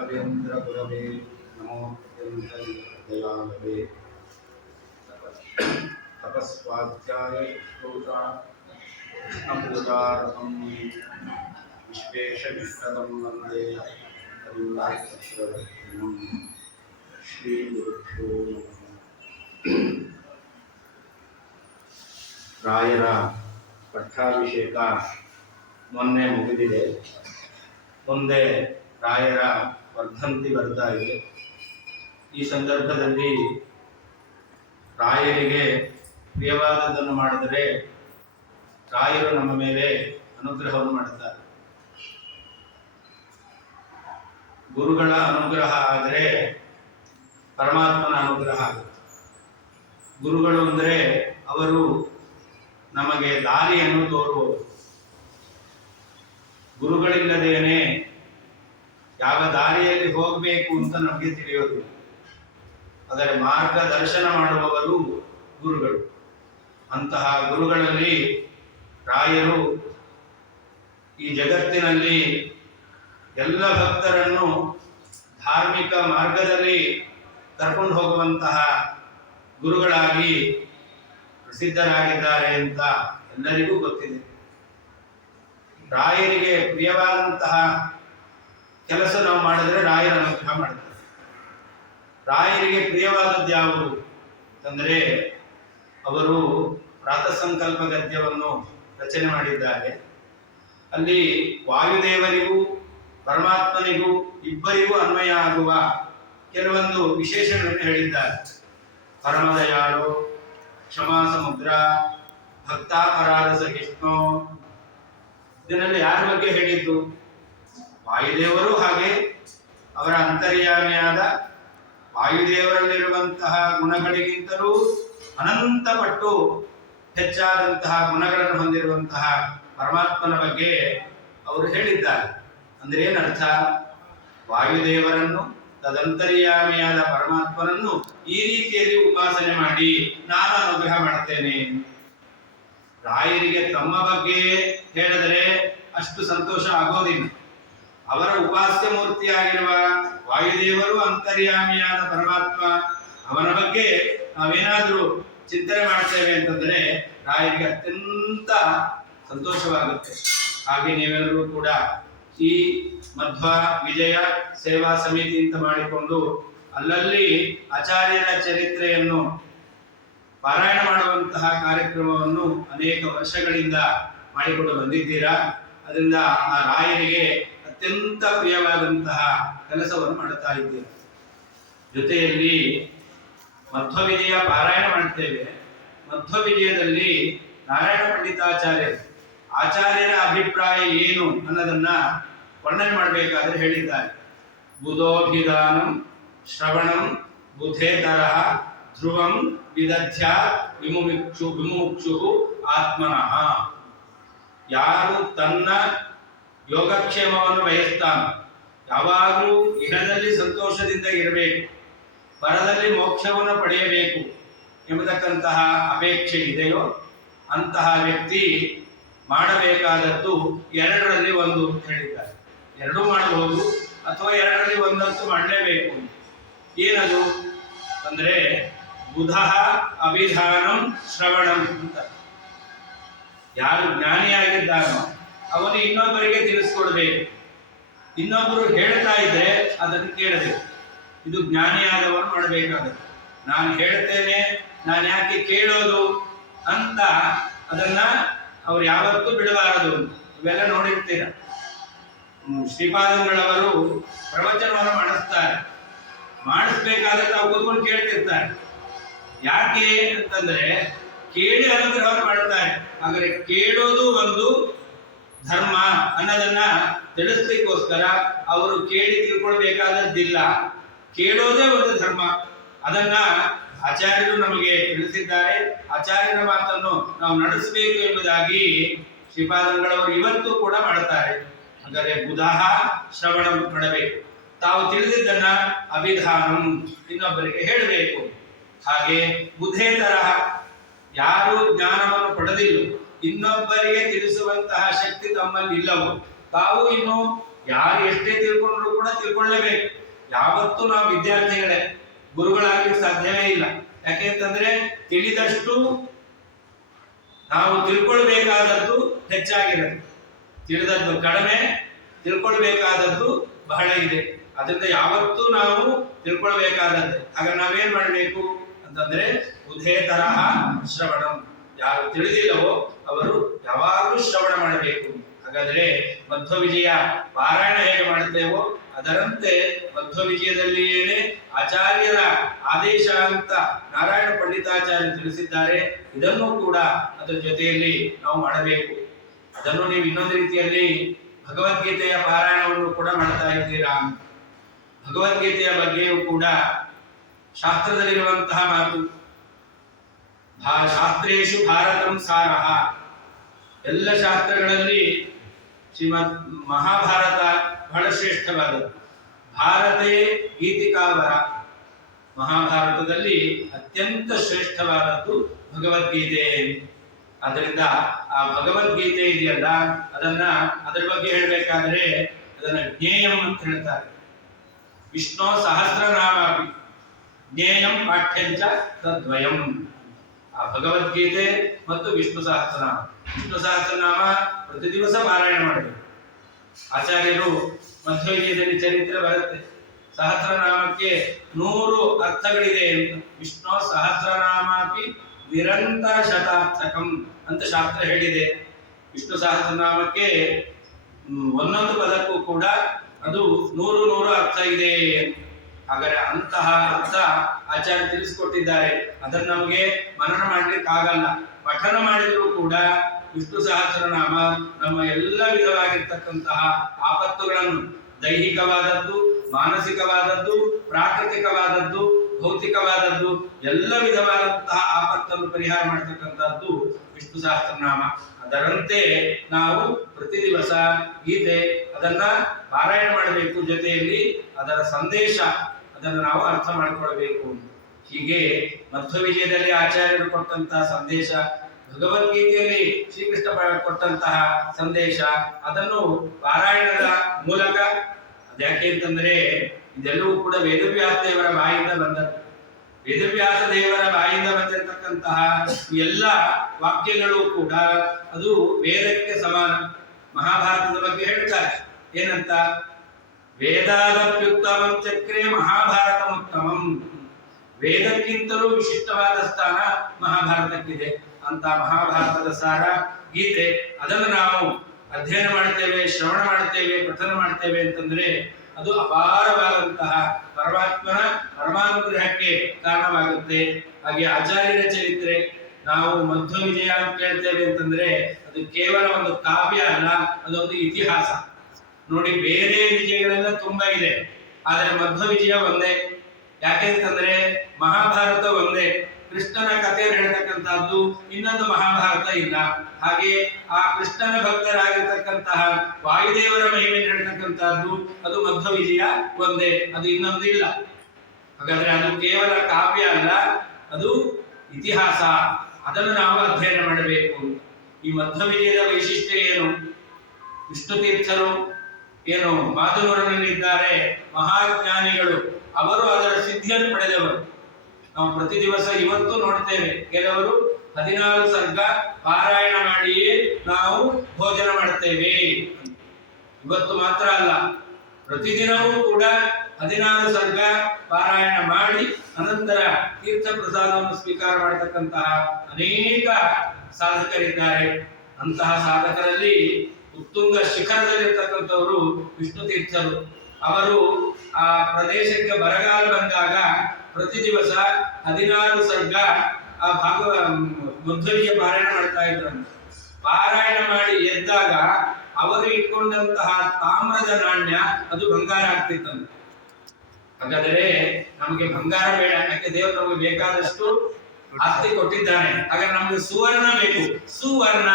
ರಾಘವೇಂದ್ರ ಗುರವೇ ನಮೋ ದಯಾಳವೇ ತಪಸ್ವಾಧ್ಯಾಯ ಕೃಷ್ಣಪೂಜಾರಥಂ ವಿಶ್ವೇಶವಿಶ್ರದಂ ವಂದೇ ಹರಿವಾಸಶ್ರವಣಂ ಶ್ರೀ ಗುರುಭ್ಯೋ ನಮಃ. ರಾಯರ ಪಟ್ಟಾಭಿಷೇಕ ಮೊನ್ನೆ ಮುಗಿದಿದೆ. ಮುಂದೆ ರಾಯರ ವರ್ಧಂತಿ ಬರ್ತಾ ಇದೆ. ಈ ಸಂದರ್ಭದಲ್ಲಿ ರಾಯರಿಗೆ ಪ್ರಿಯವಾದದ್ದನ್ನು ಮಾಡಿದರೆ ರಾಯರು ನಮ್ಮ ಮೇಲೆ ಅನುಗ್ರಹವನ್ನು ಮಾಡುತ್ತಾರೆ. ಗುರುಗಳ ಅನುಗ್ರಹ ಆದರೆ ಪರಮಾತ್ಮನ ಅನುಗ್ರಹ ಆಗುತ್ತೆ. ಗುರುಗಳು ಅಂದರೆ ಅವರು ನಮಗೆ ದಾರಿಯನ್ನು ತೋರುವರು. ಗುರುಗಳಿಲ್ಲದೇನೆ ಯಾವ ದಾರಿಯಲ್ಲಿ ಹೋಗಬೇಕು ಅಂತ ನಮಗೆ ತಿಳಿಯೋದು. ಅದರ ಮಾರ್ಗದರ್ಶನ ಮಾಡುವವರು ಗುರುಗಳು. ಅಂತಹ ಗುರುಗಳಲ್ಲಿ ರಾಯರು ಈ ಜಗತ್ತಿನಲ್ಲಿ ಎಲ್ಲ ಭಕ್ತರನ್ನು ಧಾರ್ಮಿಕ ಮಾರ್ಗದಲ್ಲಿ ಕರ್ಕೊಂಡು ಹೋಗುವಂತಹ ಗುರುಗಳಾಗಿ ಪ್ರಸಿದ್ಧರಾಗಿದ್ದಾರೆ ಅಂತ ಎಲ್ಲರಿಗೂ ಗೊತ್ತಿದೆ. ರಾಯರಿಗೆ ಪ್ರಿಯವಾದಂತಹ ಕೆಲಸ ನಾವು ಮಾಡಿದರೆ ರಾಯರ ಅನುಗ್ರಹ ಮಾಡ್ತಾರೆ. ರಾಯರಿಗೆ ಪ್ರಿಯವಾದದ್ದು ಯಾವುದು ಅಂತಂದರೆ ಅವರು ಪ್ರಾತಃಸಂಕಲ್ಪ ಗದ್ಯವನ್ನು ರಚನೆ ಮಾಡಿದ್ದಾರೆ. ಅಲ್ಲಿ ವಾಯುದೇವರಿಗೂ ಪರಮಾತ್ಮನಿಗೂ ಇಬ್ಬರಿಗೂ ಅನ್ವಯ ಆಗುವ ಕೆಲವೊಂದು ವಿಶೇಷಗಳನ್ನು ಹೇಳಿದ್ದಾರೆ. ಪರಮದಯಾಳು, ಕ್ಷಮಾ ಸಮುದ್ರ, ಭಕ್ತಾಪರಾಧ ಸಹಿಷ್ಣು. ಇದನ್ನೆಲ್ಲ ಯಾರ ಬಗ್ಗೆ ಹೇಳಿದ್ದು? ವಾಯುದೇವರು ಹಾಗೆ ಅವರ ಅಂತರ್ಯಾಮಿಯಾದ ವಾಯುದೇವರಲ್ಲಿರುವಂತಹ ಗುಣಗಳಿಗಿಂತಲೂ ಅನಂತ ಪಟ್ಟು ಹೆಚ್ಚಾದಂತಹ ಗುಣಗಳನ್ನು ಹೊಂದಿರುವಂತಹ ಪರಮಾತ್ಮನ ಬಗ್ಗೆ ಅವರು ಹೇಳಿದ್ದಾರೆ. ಅಂದ್ರೆ ಏನರ್ಥ? ವಾಯುದೇವರನ್ನು, ತದಂತರ್ಯಾಮಿಯಾದ ಪರಮಾತ್ಮನನ್ನು ಈ ರೀತಿಯಲ್ಲಿ ಉಪಾಸನೆ ಮಾಡಿ ನಾನು ಅನುಗ್ರಹ ಮಾಡ್ತೇನೆ. ರಾಯರಿಗೆ ತಮ್ಮ ಬಗ್ಗೆ ಹೇಳಿದರೆ ಅಷ್ಟು ಸಂತೋಷ ಆಗೋದಿಲ್ಲ. ಅವರ ಉಪಾಸ್ಯ ಮೂರ್ತಿಯಾಗಿರುವ ವಾಯುದೇವರು, ಅಂತರ್ಯಾಮಿಯಾದ ಪರಮಾತ್ಮ, ಅವನ ಬಗ್ಗೆ ನಾವೇನಾದರೂ ಚಿಂತನೆ ಮಾಡ್ತೇವೆ ಅಂತಂದ್ರೆ ರಾಯರಿಗೆ ಅತ್ಯಂತ ಸಂತೋಷವಾಗುತ್ತೆ. ಹಾಗೆ ನೀವೆಲ್ಲರೂ ಕೂಡ ಈ ಮಧ್ವ ವಿಜಯ ಸೇವಾ ಸಮಿತಿ ಅಂತ ಮಾಡಿಕೊಂಡು ಅಲ್ಲಲ್ಲಿ ಆಚಾರ್ಯರ ಚರಿತ್ರೆಯನ್ನು ಪಾರಾಯಣ ಮಾಡುವಂತಹ ಕಾರ್ಯಕ್ರಮವನ್ನು ಅನೇಕ ವರ್ಷಗಳಿಂದ ಮಾಡಿಕೊಂಡು ಬಂದಿದ್ದೀರಾ. ಅದರಿಂದ ಆ ರಾಯರಿಗೆ ಅತ್ಯಂತ ಪ್ರಿಯವಾದಂತಹ ಕೆಲಸವನ್ನು ಮಾಡುತ್ತಾ ಇದ್ದೀರಾ. ಜೊತೆಯಲ್ಲಿ ಮಧ್ವ ವಿಜಯ ಪಾರಾಯಣ ಮಾಡ್ತೇವೆ. ಮಧ್ವ ವಿಜಯದಲ್ಲಿ ನಾರಾಯಣ ಪಂಡಿತಾಚಾರ್ಯರು ಆಚಾರ್ಯರ ಅಭಿಪ್ರಾಯ ಏನು ಅನ್ನೋದನ್ನ ವರ್ಣನೆ ಮಾಡಬೇಕಾದ್ರೆ ಹೇಳಿದ್ದಾರೆ. ಬುಧೋಭಿಧಾನಂ ಶ್ರವಣಂ ಬುಧೇತರಃ ಧ್ರುವಂ ವಿದಧ್ಯ ವಿಮುಕ್ಷು ಆತ್ಮನಃ. ಯಾರು ತನ್ನ ಯೋಗಕ್ಷೇಮವನ್ನು ಬಯಸ್ತಾನೋ, ಯಾವಾಗಲೂ ಇಹದಲ್ಲಿ ಸಂತೋಷದಿಂದ ಇರಬೇಕು, ಪರದಲ್ಲಿ ಮೋಕ್ಷವನ್ನು ಪಡೆಯಬೇಕು ಎಂಬತಕ್ಕಂತಹ ಅಪೇಕ್ಷೆ ಇದೆಯೋ ಅಂತಹ ವ್ಯಕ್ತಿ ಮಾಡಬೇಕಾದದ್ದು ಎರಡರಲ್ಲಿ ಒಂದು ಹೇಳಿದ್ದಾರೆ. ಎರಡೂ ಮಾಡಬಹುದು ಅಥವಾ ಎರಡರಲ್ಲಿ ಒಂದಂತೂ ಮಾಡಲೇಬೇಕು. ಏನದು ಅಂದ್ರೆ ಬುಧ ಅಭಿಧಾನಂ ಶ್ರವಣಂ ಅಂತ. ಯಾರು ಜ್ಞಾನಿಯಾಗಿದ್ದಾನೋ ಅವನು ಇನ್ನೊಬ್ಬರಿಗೆ ತಿಳಿಸ್ಕೊಡ್ಬೇಕು. ಇನ್ನೊಬ್ಬರು ಹೇಳ್ತಾ ಇದ್ರೆ ಅದನ್ನು ಕೇಳಬೇಕು. ಇದು ಜ್ಞಾನಿಯಾದವನು ಮಾಡಬೇಕಾಗುತ್ತೆ. ನಾನು ಹೇಳ್ತೇನೆ, ನಾನು ಯಾಕೆ ಕೇಳೋದು ಅಂತ ಅದನ್ನ ಅವ್ರು ಯಾವತ್ತೂ ಬಿಡಬಾರದು. ಇವೆಲ್ಲ ನೋಡಿರ್ತೀರ. ಶ್ರೀಪಾದಂಗಳವರು ಪ್ರವಚನವನ್ನು ಮಾಡಿಸ್ತಾರೆ. ಮಾಡಿಸ್ಬೇಕಾದ್ರೆ ತಾವು ಕೂತ್ಕೊಂಡು ಕೇಳ್ತಿರ್ತಾರೆ. ಯಾಕೆ ಅಂತಂದ್ರೆ ಕೇಳಿ ಅನುಗ್ರಹವನ್ನು ಮಾಡ್ತಾರೆ. ಹಾಗಾದ್ರೆ ಕೇಳೋದು ಒಂದು ಧರ್ಮ ಅನ್ನೋದನ್ನ ತಿಳಿಸ್ಲಿಕ್ಕೋಸ್ಕರ ಅವರು ಕೇಳಿ ತಿಳ್ಕೊಳ್ಬೇಕಾದದ್ದಿಲ್ಲ. ಕೇಳೋದೇ ಒಂದು ಧರ್ಮ. ಅದನ್ನ ಆಚಾರ್ಯರು ನಮಗೆ ತಿಳಿಸಿದ್ದಾರೆ. ಆಚಾರ್ಯರ ಮಾತನ್ನು ನಾವು ನಡೆಸಬೇಕು ಎಂಬುದಾಗಿ ಶ್ರೀಪಾದಂಗಳವರು ಇವತ್ತು ಕೂಡ ಮಾಡುತ್ತಾರೆ. ಹಾಗಾದ್ರೆ ಬುಧಃ ಶ್ರವಣ ಮಾಡಬೇಕು. ತಾವು ತಿಳಿದಿದ್ದನ್ನ ಅಭಿಧಾನಂ ಇನ್ನೊಬ್ಬರಿಗೆ ಹೇಳಬೇಕು. ಹಾಗೆ ಬುಧೇತರ, ಯಾರು ಜ್ಞಾನವನ್ನು ಪಡೆದಿಲ್ಲ, ಇನ್ನೊಬ್ಬರಿಗೆ ತಿಳಿಸುವಂತಹ ಶಕ್ತಿ ತಮ್ಮಲ್ಲಿ ಇಲ್ಲವೋ, ತಾವು ಇನ್ನು ಯಾರು ಎಷ್ಟೇ ತಿಳ್ಕೊಂಡ್ರು ಕೂಡ ತಿಳ್ಕೊಳ್ಳೇಬೇಕು. ಯಾವತ್ತೂ ನಾವು ವಿದ್ಯಾರ್ಥಿಗಳೇ, ಗುರುಗಳಾಗ್ಲಿಕ್ಕೆ ಸಾಧ್ಯವೇ ಇಲ್ಲ. ಯಾಕೆಂತಂದ್ರೆ ತಿಳಿದಷ್ಟು ನಾವು ತಿಳ್ಕೊಳ್ಬೇಕಾದದ್ದು ಹೆಚ್ಚಾಗಿರುತ್ತೆ, ತಿಳಿದದ್ದು ಕಡಿಮೆ, ತಿಳ್ಕೊಳ್ಬೇಕಾದದ್ದು ಬಹಳ ಇದೆ. ಅದರಿಂದ ಯಾವತ್ತೂ ನಾವು ತಿಳ್ಕೊಳ್ಬೇಕಾದದ್ದೇ. ಆಗ ನಾವೇನ್ ಮಾಡಬೇಕು ಅಂತಂದ್ರೆ ಉದೇ ತರಹ ಶ್ರವಣಂ, ಯಾರು ತಿಳಿದಿಲ್ಲವೋ ಅವರು ಯಾವಾಗಲೂ ಶ್ರವಣ ಮಾಡಬೇಕು. ಹಾಗಾದ್ರೆ ಮಧ್ವ ವಿಜಯ ಪಾರಾಯಣ ಹೇಗೆ ಮಾಡುತ್ತೇವೋ ಅದರಂತೆ ಮಧ್ವ ವಿಜಯದಲ್ಲಿಯೇನೆ ಆಚಾರ್ಯರ ಆದೇಶ ಅಂತ ನಾರಾಯಣ ಪಂಡಿತಾಚಾರ್ಯ ತಿಳಿಸಿದ್ದಾರೆ. ಇದನ್ನು ಕೂಡ ಅದರ ಜೊತೆಯಲ್ಲಿ ನಾವು ಮಾಡಬೇಕು. ಅದನ್ನು ನೀವು ಇನ್ನೊಂದು ರೀತಿಯಲ್ಲಿ ಭಗವದ್ಗೀತೆಯ ಪಾರಾಯಣವನ್ನು ಕೂಡ ಮಾಡ್ತಾ ಇದ್ದೀರಾ. ಭಗವದ್ಗೀತೆಯ ಬಗ್ಗೆಯೂ ಕೂಡ ಶಾಸ್ತ್ರದಲ್ಲಿರುವಂತಹ ಮಾತು, ಶಾಸ್ತ್ರೇಶು ಭಾರತಂ ಸಾರಃ, ಎಲ್ಲ ಶಾಸ್ತ್ರಗಳಲ್ಲಿ ಶ್ರೀಮದ್ ಮಹಾಭಾರತ ಬಹಳ ಶ್ರೇಷ್ಠವಾದದ್ದು. ಭಾರತೇ ಗೀತಿಕಾವರ, ಮಹಾಭಾರತದಲ್ಲಿ ಅತ್ಯಂತ ಶ್ರೇಷ್ಠವಾದದ್ದು ಭಗವದ್ಗೀತೆ. ಆದ್ದರಿಂದ ಆ ಭಗವದ್ಗೀತೆ ಇದೆಯಲ್ಲ, ಅದರ ಬಗ್ಗೆ ಹೇಳಬೇಕಾದ್ರೆ ಅದನ್ನ ಜ್ಞೇಯಂ ಅಂತ ಹೇಳ್ತಾರೆ. ವಿಷ್ಣು ಸಹಸ್ರನಾಮಾಪಿ ಜ್ಞೇಯಂ ಪಾಠ್ಯಂಚ ತದ್ವಯಂ. ಆ ಭಗವದ್ಗೀತೆ ಮತ್ತು ವಿಷ್ಣು ಸಹಸ್ರನಾಮ, ವಿಷ್ಣು ಸಹಸ್ರನಾಮ ಪ್ರತಿ ದಿವಸ ಪಾರಾಯಣ ಮಾಡಬೇಕು. ಆಚಾರ್ಯರು ಮಧ್ವವಿಜಯದಲ್ಲಿ ಚರಿತ್ರೆ ಬರುತ್ತೆ, ಸಹಸ್ರನಾಮಕ್ಕೆ 100 ಅರ್ಥಗಳಿದೆ ಅಂತ. ವಿಷ್ಣು ಸಹಸ್ರನಾಮಾಪಿ ನಿರಂತರ ಶತಾರ್ಥಕಂ ಅಂತ ಶಾಸ್ತ್ರ ಹೇಳಿದೆ. ವಿಷ್ಣು ಸಹಸ್ರನಾಮಕ್ಕೆ ಒಂದೊಂದು ಪದಕ್ಕೂ ಕೂಡ ಅದು 100 ಅರ್ಥ ಇದೆ. ಹಾಗಾದ್ರೆ ಅಂತಹ ಅರ್ಥ ಆಚಾರ್ಯ ತಿಳಿಸಿಕೊಟ್ಟಿದ್ದಾರೆ. ಅದನ್ನು ನಮಗೆ ಮನನ ಮಾಡ್ಲಿಕ್ಕೆ ಆಗಲ್ಲ. ಪಠನ ಮಾಡಿದರೂ ಕೂಡ ವಿಷ್ಣು ಸಹಸ್ರನಾಮ ನಮ್ಮ ಎಲ್ಲ ವಿಧವಾಗಿರ್ತಕ್ಕಂತಹ ಆಪತ್ತುಗಳನ್ನು, ದೈಹಿಕವಾದದ್ದು, ಮಾನಸಿಕವಾದದ್ದು, ಪ್ರಾಕೃತಿಕವಾದದ್ದು, ಭೌತಿಕವಾದದ್ದು, ಎಲ್ಲ ವಿಧವಾದಂತಹ ಆಪತ್ತನ್ನು ಪರಿಹಾರ ಮಾಡತಕ್ಕಂಥದ್ದು ವಿಷ್ಣು ಸಹಸ್ರನಾಮ. ಅದರಂತೆ ನಾವು ಪ್ರತಿ ದಿವಸ ಗೀತೆ ಅದನ್ನ ಪಾರಾಯಣ ಮಾಡಬೇಕು. ಜೊತೆಯಲ್ಲಿ ಅದರ ಸಂದೇಶ ಅದನ್ನು ನಾವು ಅರ್ಥ ಮಾಡಿಕೊಳ್ಬೇಕು. ಹೀಗೆ ಮಧ್ವ ವಿಜಯದಲ್ಲಿ ಆಚಾರ್ಯರು ಕೊಟ್ಟಂತಹ ಸಂದೇಶ, ಭಗವದ್ಗೀತೆಯಲ್ಲಿ ಶ್ರೀಕೃಷ್ಣ ಕೊಟ್ಟಂತಹ ಸಂದೇಶ, ಅದನ್ನು ಪಾರಾಯಣದ ಮೂಲಕ, ಅದ್ಯಾಕೆ ಅಂತಂದ್ರೆ ಇದೆಲ್ಲವೂ ಕೂಡ ವೇದವ್ಯಾಸ ದೇವರ ಬಾಯಿಂದ ಬಂದದ್ದು. ವೇದವ್ಯಾಸ ದೇವರ ಬಾಯಿಂದ ಬಂದಿರತಕ್ಕಂತಹ ಎಲ್ಲ ವಾಕ್ಯಗಳು ಕೂಡ ಅದು ವೇದಕ್ಕೆ ಸಮಾನ. ಮಹಾಭಾರತದ ಬಗ್ಗೆ ಹೇಳ್ತಾರೆ ಏನಂತ, ವೇದಾದಪ್ಯುತ್ತಮಂ ಚಕ್ರೆ ಮಹಾಭಾರತಮುತ್ತಮಂ. ವೇದಕ್ಕಿಂತಲೂ ವಿಶಿಷ್ಟವಾದ ಸ್ಥಾನ ಮಹಾಭಾರತಕ್ಕಿದೆ. ಅಂತ ಮಹಾಭಾರತದ ಸಾರ ಗೀತೆ, ಅದನ್ನು ನಾವು ಅಧ್ಯಯನ ಮಾಡ್ತೇವೆ, ಶ್ರವಣ ಮಾಡ್ತೇವೆ, ಪಠನ ಮಾಡ್ತೇವೆ ಅಂತಂದ್ರೆ ಅದು ಅಪಾರವಾದಂತಹ ಪರಮಾನುಗ್ರಹಕ್ಕೆ ಕಾರಣವಾಗುತ್ತೆ. ಹಾಗೆ ಆಚಾರ್ಯರ ಚರಿತ್ರೆ, ನಾವು ಮಧ್ವ ವಿಜಯ ಅಂತ ಕೇಳ್ತೇವೆ ಅಂತಂದ್ರೆ ಅದು ಕೇವಲ ಒಂದು ಕಾವ್ಯ ಅಲ್ಲ, ಅದೊಂದು ಇತಿಹಾಸ. ನೋಡಿ, ಬೇರೆ ವಿಜಯಗಳೆಲ್ಲ ತುಂಬಾ ಇದೆ, ಆದರೆ ಮಧ್ವ ವಿಜಯ ಒಂದೇ. ಯಾಕೆಂತಂದ್ರೆ ಮಹಾಭಾರತ ಒಂದೇ, ಕೃಷ್ಣನ ಕಥೆಯನ್ನು ಹೇಳ್ತಕ್ಕಂಥದ್ದು ಇನ್ನೊಂದು ಮಹಾಭಾರತ ಇಲ್ಲ. ಹಾಗೆ ಆ ಕೃಷ್ಣನ ಭಕ್ತರಾಗಿರ್ತಕ್ಕಂತಹ ವಾಯುದೇವರ ಮಹಿಮೆ ಹೇಳ್ತಕ್ಕಂಥದ್ದು ಅದು ಮಧ್ವ ವಿಜಯ ಒಂದೇ, ಅದು ಇನ್ನೊಂದು ಇಲ್ಲ. ಹಾಗಾದ್ರೆ ಅದು ಕೇವಲ ಕಾವ್ಯ ಅಲ್ಲ, ಅದು ಇತಿಹಾಸ. ಅದನ್ನು ನಾವು ಅಧ್ಯಯನ ಮಾಡಬೇಕು. ಈ ಮಧ್ವ ವಿಜಯದ ವೈಶಿಷ್ಟ್ಯ ಏನು? ವಿಷ್ಣು ತೀರ್ಥರು ಏನು ಮಾಧುನೂರನಲ್ಲಿದ್ದಾರೆ, ಮಹಾಜ್ಞಾನಿಗಳು, ಅವರು ಅದರ ಸಿದ್ಧಿಯನ್ನು ಪಡೆದವರು. ನಾವು ಪ್ರತಿ ದಿವಸ ಇವತ್ತು ನೋಡ್ತೇವೆ, ಕೆಲವರು 16 ಸರ್ಗ ಪಾರಾಯಣ ಮಾಡಿಯೇ ನಾವು ಭೋಜನ ಮಾಡುತ್ತೇವೆ. ಇವತ್ತು ಮಾತ್ರ ಅಲ್ಲ, ಪ್ರತಿದಿನವೂ ಕೂಡ 16 ಸರ್ಗ ಪಾರಾಯಣ ಮಾಡಿ ಅನಂತರ ತೀರ್ಥ ಪ್ರಸಾದವನ್ನು ಸ್ವೀಕಾರ ಮಾಡತಕ್ಕಂತಹ ಅನೇಕ ಸಾಧಕರಿದ್ದಾರೆ. ಅಂತಹ ಸಾಧಕರಲ್ಲಿ ಉತ್ತುಂಗ ಶಿಖರದಲ್ಲಿರ್ತಕ್ಕಂಥವರು ವಿಷ್ಣು ತೀರ್ಥರು. ಅವರು ಆ ಪ್ರದೇಶಕ್ಕೆ ಬರಗಾಲ ಬಂದಾಗ ಪ್ರತಿ ದಿವಸ 16 ಸರ್ಗ ಆ ಮಧ್ವವಿಜಯ ಪಾರಾಯಣ ಮಾಡ್ತಾ ಇದ್ರು. ಪಾರಾಯಣ ಮಾಡಿ ಎದ್ದಾಗ ಅವರು ಇಟ್ಕೊಂಡಂತಹ ತಾಮ್ರದ ನಾಣ್ಯ ಅದು ಬಂಗಾರ ಆಗ್ತಿತ್ತಂತೆ. ಹಾಗಾದರೆ ನಮಗೆ ಬಂಗಾರ ಬೇಡ, ಯಾಕೆ ದೇವರು ನಮಗೆ ಬೇಕಾದಷ್ಟು ಆಸ್ತಿ ಕೊಟ್ಟಿದ್ದಾನೆ. ಹಾಗಾದ್ರೆ ನಮಗೆ ಸುವರ್ಣ ಬೇಕು. ಸುವರ್ಣ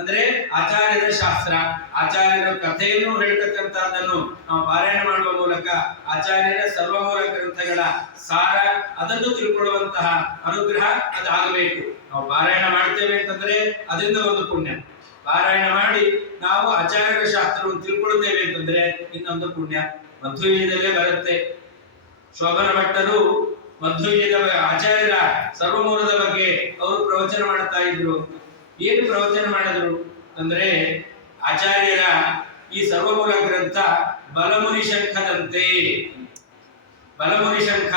ಅಂದ್ರೆ ಆಚಾರ್ಯರ ಶಾಸ್ತ್ರ, ಆಚಾರ್ಯರ ಕಥೆಯನ್ನು ಹೇಳ್ತಕ್ಕಂಥದ್ದನ್ನು ನಾವು ಪಾರಾಯಣ ಮಾಡುವ ಮೂಲಕ ಆಚಾರ್ಯರ ಸರ್ವಮೂಲ ಗ್ರಂಥಗಳ ಸಾರ ಅದನ್ನು ತಿಳ್ಕೊಳ್ಳುವಂತಹ ಅನುಗ್ರಹ ಅದಾಗಬೇಕು. ನಾವು ಪಾರಾಯಣ ಮಾಡ್ತೇವೆ ಅಂತಂದ್ರೆ ಅದರಿಂದ ಒಂದು ಪುಣ್ಯ, ಪಾರಾಯಣ ಮಾಡಿ ನಾವು ಆಚಾರ್ಯರ ಶಾಸ್ತ್ರವನ್ನು ತಿಳ್ಕೊಳ್ತೇವೆ ಅಂತಂದ್ರೆ ಇನ್ನೊಂದು ಪುಣ್ಯ. ಮಧ್ವವಿಜಯದಲ್ಲೇ ಬರುತ್ತೆ. ಶೋಭನ ಭಟ್ಟರು ಮಧ್ವವಿಜಯದ ಆಚಾರ್ಯರ ಸರ್ವಮೂಲದ ಬಗ್ಗೆ ಅವರು ಪ್ರವಚನ ಮಾಡ್ತಾ ಇದ್ರು. ಏನು ಪ್ರವಚನ ಮಾಡಿದ್ರು ಅಂದ್ರೆ, ಆಚಾರ್ಯರ ಈ ಸರ್ವಮೂಲ ಗ್ರಂಥ ಬಲಮುನಿ ಶಂಖದಂತೆ. ಬಲಮುನಿ ಶಂಖ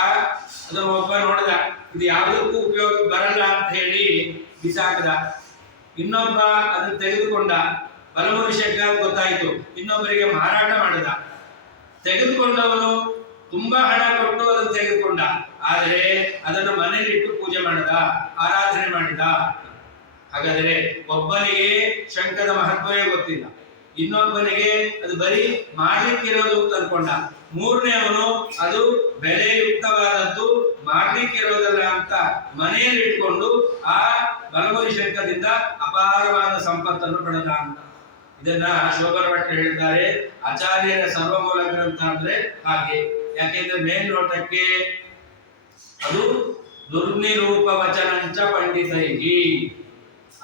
ಅದನ್ನು ಒಬ್ಬ ನೋಡಿದ, ಇದು ಯಾವುದಕ್ಕೂ ಉಪಯೋಗ ಬರಲ್ಲ ಅಂತ ಹೇಳಿ ಬಿಸಾಕದ. ಇನ್ನೊಬ್ಬ ಅದನ್ನು ತೆಗೆದುಕೊಂಡ. ಬಲಮುನಿ ಶಂಖ ಗೊತ್ತಾಯಿತು, ಇನ್ನೊಬ್ಬರಿಗೆ ಮಾರಾಟ ಮಾಡಿದ. ತೆಗೆದುಕೊಂಡವನು ತುಂಬಾ ಹಣ ಕೊಟ್ಟು ಅದನ್ನು ತೆಗೆದುಕೊಂಡ, ಆದರೆ ಅದನ್ನು ಮನೆಯಲ್ಲಿಟ್ಟು ಪೂಜೆ ಮಾಡಿದ, ಆರಾಧನೆ ಮಾಡಿದ. ಹಾಗಾದರೆ ಒಬ್ಬನಿಗೆ ಶಂಖದ ಮಹತ್ವವೇ ಗೊತ್ತಿಲ್ಲ, ಇನ್ನೊಬ್ಬನಿಗೆ ಅದು ಬರೀ ಮಾಡ್ಲಿಕ್ಕಿರೋದು ಅಂತ ಅನ್ಕೊಂಡ, ಮೂರನೇವನು ಅದು ಬೆಲೆಯುಕ್ತವಾದದ್ದು ಮಾಡ್ಲಿಕ್ಕಿರೋದಲ್ಲ ಅಂತ ಮನೆಯಲ್ಲಿ ಇಟ್ಕೊಂಡು ಆ ಬಲಮುನಿ ಶಂಖದಿಂದ ಅಪಾರವಾದ ಸಂಪತ್ತನ್ನು ಪಡೆದ ಅಂತ. ಇದನ್ನ ಶೋಭನ ಭಟ್ರು ಹೇಳ್ತಾರೆ, ಆಚಾರ್ಯರ ಸರ್ವಮೂಲ ಗ್ರಂಥ ಅಂದ್ರೆ ಹಾಗೆ. ಯಾಕೆಂದ್ರೆ ಮೇಲ್ನೋಟಕ್ಕೆ ಅದು ದುರ್ನಿರೂಪ ವಚನಂಚ ಪಂಡಿತೈಹಿ,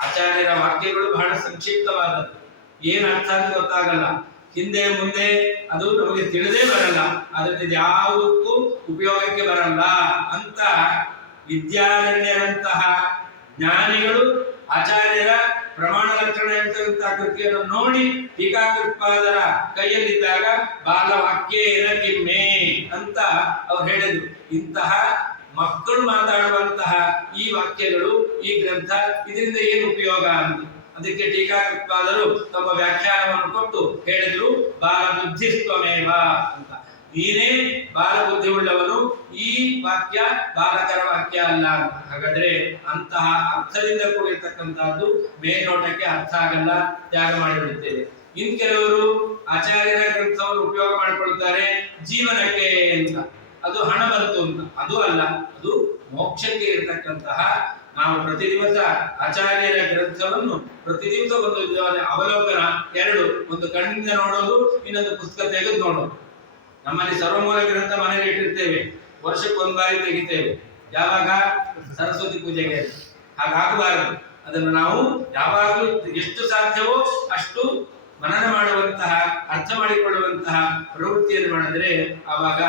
ಆಚಾರ್ಯರ ವಾಕ್ಯಗಳು ಬಹಳ ಸಂಕ್ಷಿಪ್ತವಾದದ್ದು, ಏನ್ ಅರ್ಥ ಅಂತ ಗೊತ್ತಾಗಲ್ಲ, ಹಿಂದೆ ಮುಂದೆ ಅದು ನಮಗೆ ತಿಳಿದೇ ಬರಲ್ಲ, ಅದರಿಂದ ಯಾವುದಕ್ಕೂ ಉಪಯೋಗಕ್ಕೆ ಬರಲ್ಲ ಅಂತ ವಿದ್ಯಾರಣ್ಯರಂತಹ ಜ್ಞಾನಿಗಳು ಆಚಾರ್ಯರ ಪ್ರಮಾಣ ಲಕ್ಷಣ ಎಂತಹ ಕೃತಿಯನ್ನು ನೋಡಿ ಟೀಕಾಕೃತ್ಪಾದರ ಕೈಯಲ್ಲಿದ್ದಾಗ ಬಾಲವಾಕ್ಯೇನ ಕಿಮ್ಮೆ ಅಂತ ಅವ್ರು ಹೇಳಿದ್ರು. ಇಂತಹ ಮಕ್ಕಳು ಮಾತಾಡುವಂತಹ ಈ ವಾಕ್ಯಗಳು, ಈ ಗ್ರಂಥ, ಇದರಿಂದ ಏನು ಉಪಯೋಗ ಅಂತ. ಅದಕ್ಕೆ ಟೀಕಾಕೃತ್ಪಾದರು ತಮ್ಮ ವ್ಯಾಖ್ಯಾನವನ್ನು ಕೊಟ್ಟು ಹೇಳಿದ್ರು, ಬಾಲ ಬುದ್ಧಿಸ್ತ್ವಮೇವ ಅಂತ. ನೀನೇ ಬಾಲ ಬುದ್ಧಿ ಉಳ್ಳವನು, ಈ ವಾಕ್ಯ ಬಾಲಕರ ವಾಕ್ಯ ಅಲ್ಲ ಅಂತ. ಹಾಗಾದ್ರೆ ಅಂತಹ ಅರ್ಥದಿಂದ ಕೂಡಿರ್ತಕ್ಕಂಥದ್ದು ಮೇಲ್ನೋಟಕ್ಕೆ ಅರ್ಥ ಆಗಲ್ಲ, ತ್ಯಾಗ ಮಾಡಿಬಿಡುತ್ತೇವೆ. ಇನ್ ಕೆಲವರು ಆಚಾರ್ಯರ ಗ್ರಂಥವನ್ನು ಉಪಯೋಗ ಮಾಡಿಕೊಳ್ತಾರೆ ಜೀವನಕ್ಕೆ ಅಂತ, ಅದು ಹಣ ಬಂತು ಅಂತ. ಅದು ಅಲ್ಲ, ಅದು ಮೋಕ್ಷಕ್ಕೆ ಇರತಕ್ಕಂತಹ, ನಾವು ಪ್ರತಿ ದಿವಸ ಆಚಾರ್ಯರ ಗ್ರಂಥವನ್ನು ಪ್ರತಿ ದಿವಸ ಒಂದು ಅವಲೋಕನ, ಎರಡು, ಒಂದು ಕಣ್ಣಿಂದ ನೋಡೋದು, ಇನ್ನೊಂದು ಪುಸ್ತಕ ತೆಗೆದು ನೋಡೋದು. ನಮ್ಮಲ್ಲಿ ಸರ್ವಮೂಲ ಗ್ರಂಥ ಮನೆಯಲ್ಲಿ ಇಟ್ಟಿರ್ತೇವೆ, ವರ್ಷಕ್ಕೊಂದು ಬಾರಿ ತೆಗಿತೇವೆ. ಯಾವಾಗ? ಸರಸ್ವತಿ ಪೂಜೆಗೆ. ಹಾಗಾಗಬಾರದು. ಅದನ್ನು ನಾವು ಯಾವಾಗಲೂ ಎಷ್ಟು ಸಾಧ್ಯವೋ ಅಷ್ಟು ಮನನ ಮಾಡುವಂತಹ, ಅರ್ಥ ಮಾಡಿಕೊಳ್ಳುವಂತಹ ಪ್ರವೃತ್ತಿಯನ್ನು ಮಾಡಿದ್ರೆ ಆವಾಗ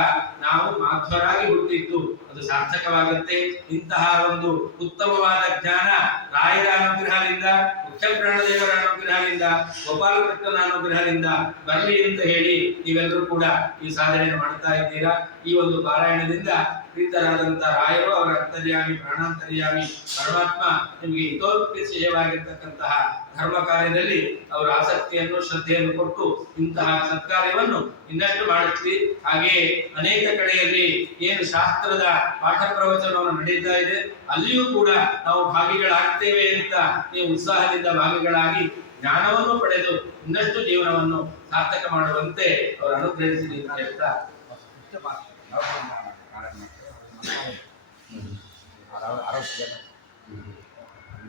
ನಾವು ಮಾಧ್ವರಾಗಿ ಹುಟ್ಟಿದ್ದು ಅದು ಸಾರ್ಥಕವಾಗುತ್ತೆ. ಇಂತಹ ಒಂದು ಉತ್ತಮವಾದ ಜ್ಞಾನ ರಾಯರ ಅನುಗ್ರಹದಿಂದ, ಮುಖ್ಯ ಪ್ರಾಣದೇವರ ಅನುಗ್ರಹದಿಂದ, ಗೋಪಾಲಕೃಷ್ಣನ ಅನುಗ್ರಹದಿಂದ ಬರಲಿ ಅಂತ ಹೇಳಿ ನೀವೆಲ್ಲರೂ ಕೂಡ ಈ ಸಾಧನೆಯನ್ನು ಮಾಡ್ತಾ ಇದ್ದೀರಾ. ಈ ಒಂದು ಪಾರಾಯಣದಿಂದ ಪ್ರೀತರಾದಂತಹ ರಾಯರು, ಅವರ ಅಂತರ್ಯಾಮಿ, ಪ್ರಾಣಾಂತರ್ಯಾಮಿ ಪರಮಾತ್ಮ ನಿಮಗೆ ಹಿತೋತ್ಕೃಷ್ಟವಾಗಿರ್ತಕ್ಕಂತಹ ಧರ್ಮ ಕಾರ್ಯದಲ್ಲಿ ಅವರ ಆಸಕ್ತಿಯನ್ನು, ಶ್ರದ್ಧೆಯನ್ನು ಕೊಟ್ಟು ಇಂತಹ ಸತ್ಕಾರ್ಯವನ್ನು ಇನ್ನಷ್ಟು ಮಾಡಿಸ್ಲಿ. ಹಾಗೆಯೇ ಅನೇಕ ಕಡೆಯಲ್ಲಿ ಏನು ಶಾಸ್ತ್ರದ ಪಾಠ ಪ್ರವಚನವನ್ನು ನಡೀತಾ ಇದೆ, ಅಲ್ಲಿಯೂ ಕೂಡ ನಾವು ಭಾಗಿಗಳಾಗ್ತೇವೆ ಅಂತ ನೀವು ಉತ್ಸಾಹದಿಂದ ಭಾಗಿಗಳಾಗಿ ಜ್ಞಾನವನ್ನು ಪಡೆದು ಇನ್ನಷ್ಟು ಜೀವನವನ್ನು ಸಾರ್ಥಕ ಮಾಡುವಂತೆ ಅವರು ಅನುಗ್ರಹಿಸಲಿ ಅಂತ ಹೇಳ್ತಾ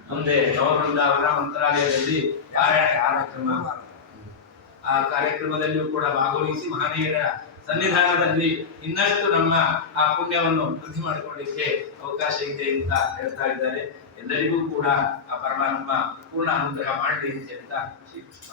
ಮುಂದೆ ನವವೃಂದಾವನ ಮಂತ್ರಾಲಯದಲ್ಲಿ ಪಾರಾಯಣ ಕಾರ್ಯಕ್ರಮ, ಆ ಕಾರ್ಯಕ್ರಮದಲ್ಲಿಯೂ ಕೂಡ ಭಾಗವಹಿಸಿ ಮಹನೀಯರ ಸನ್ನಿಧಾನದಲ್ಲಿ ಇನ್ನಷ್ಟು ನಮ್ಮ ಆ ಪುಣ್ಯವನ್ನು ವೃದ್ಧಿ ಮಾಡಿಕೊಳ್ಳಿಕ್ಕೆ ಅವಕಾಶ ಇದೆ ಅಂತ ಹೇಳ್ತಾ ಇದ್ದಾರೆ. ಎಲ್ಲರಿಗೂ ಕೂಡ ಆ ಪರಮಾತ್ಮ ಪೂರ್ಣ ಅನುಗ್ರಹ ಮಾಡಲಿ ಅಂತ ಹೇಳ್ತಾ ಶ್ರೀಕೃಷ್ಣ.